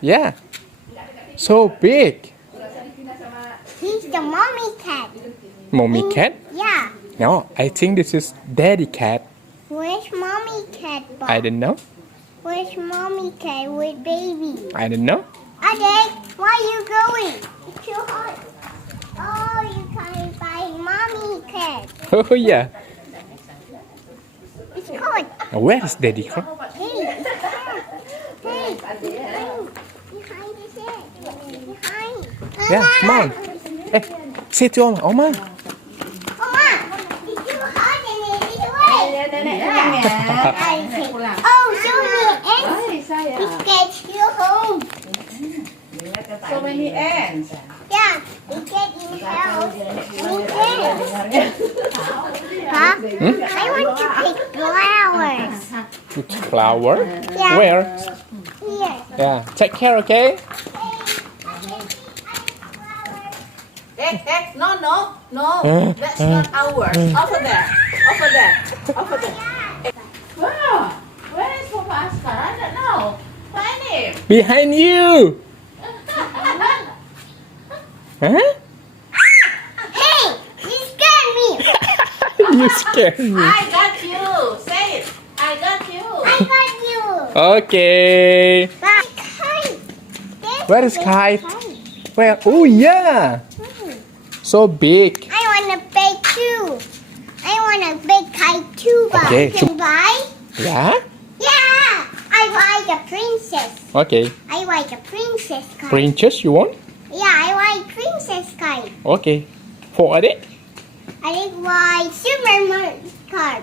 Yeah. So big. He's the mommy cat. Mommy cat? Yeah. No, I think this is daddy cat. Where's mommy cat, Bob? I don't know. Where's mommy cat with baby? I don't know. Adek, where are you going? It's too hot. Oh, you're coming by mommy cat. Oh yeah. It's hot. Where is daddy cat? Hey, it's hot. Hey, behind his head. Behind. Yeah, come on. Hey, say to Oma. Oma. Oma, it's too hot in here. This way. Oh, show me ants. He's get you home. So many ants. Yeah, we get in house. Huh? I want to pick flowers. Put flower. Yeah. Where? Here. Yeah. Take care, okay? No, that's not ours. Over there. Wow, where is Papa Oscar? I don't know. Find him. Behind you. Huh? Hey, you scared me. You scared me. I got you. Say it. I got you. I got you. Okay. But kite. There's Where is a big kite? Where? Oh yeah. So big. I want a big too. I want a big kite too, but Okay, can buy? Yeah? Yeah. I buy the princess. Okay. I buy the princess kite. Princess you want? Yeah, I buy princess kite. Okay. For it? I buy Superman card.